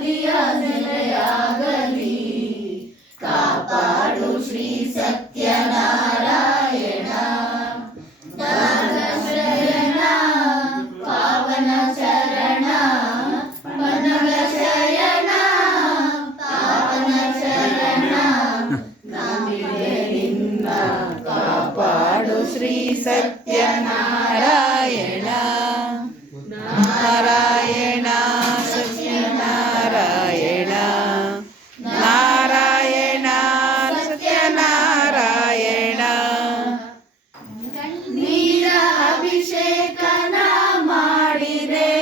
ನೆಮ್ಮದಿಯ ನೆಲೆಯಾಗಲಿ. ಕಾಪಾಡು ಶ್ರೀ ಸತ್ಯನಾರಾಯಣ. ನಾಗಶಯನ ಪಾವನ ಚರಣ, ಪನಗಶಯನ ಪಾವನ ಚರಣ. ನಾನಿದೆ ನಿನ್ನ ಕಾಪಾಡು ಶ್ರೀ ಸತ್ಯನಾರಾಯಣ. ನಾರಾಯಣ ಸತ್ಯನಾರಾಯಣ, ನಾರಾಯಣ ಸತ್ಯನಾರಾಯಣ. ನೀರ ಅಭಿಷೇಕನ ಮಾಡಿದೆ,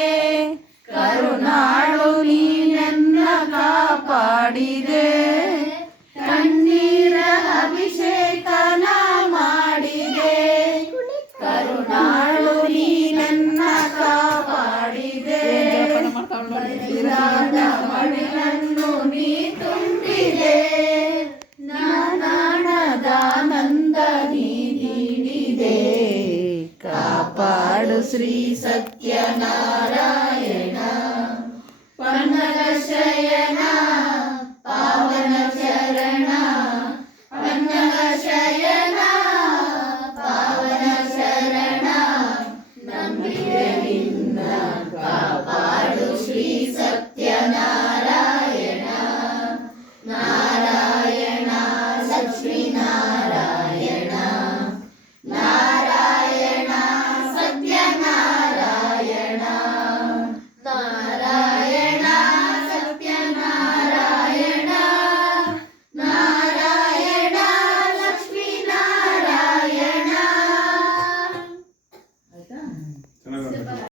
ಕರುಣಾಳು ನೀನನ್ನ ಕಾಪಾಡಿದೆ. ಕಣ್ಣೀರ ಅಭಿಷೇಕನ ಮಾಡಿದೆ, ಕರುಣಾಳು ನೀನನ್ನ ಕಾಪಾಡಿದೆ. ಮಡಿಲನ್ನು ನೀ ತುಂಬಿದೆ, ನಾನಾಣದಾನಂದ ನೀ ನೀಡಿದೆ. ಕಾಪಾಡು ಶ್ರೀ ಸತ್ಯ